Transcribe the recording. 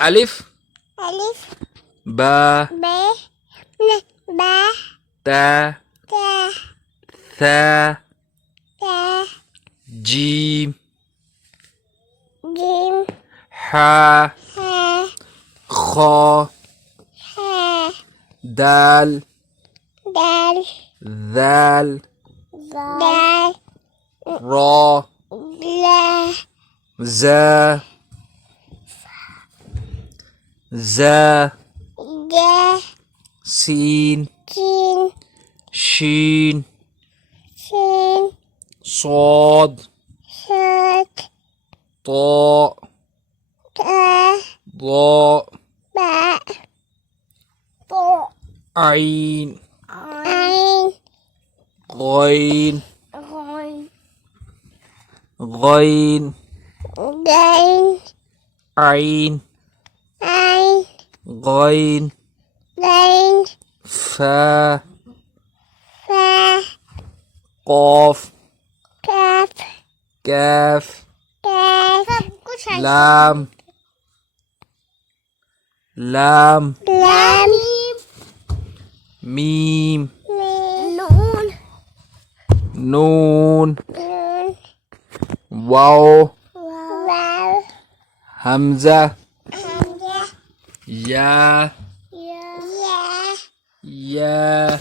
ألف ألف با ب با تا تا ثا تا جيم جيم حا ها خا ها دال دال ذال دال را لا زا زا جا سين جيم شين سين صاد صاد طاء تا ضاء باء طاء عين عين غين غين غين غين عين عين غين غين فا فا قاف كاف كاف كاف لام لام لام ميم نون نون نون واو واو همزة همزة يا يا يا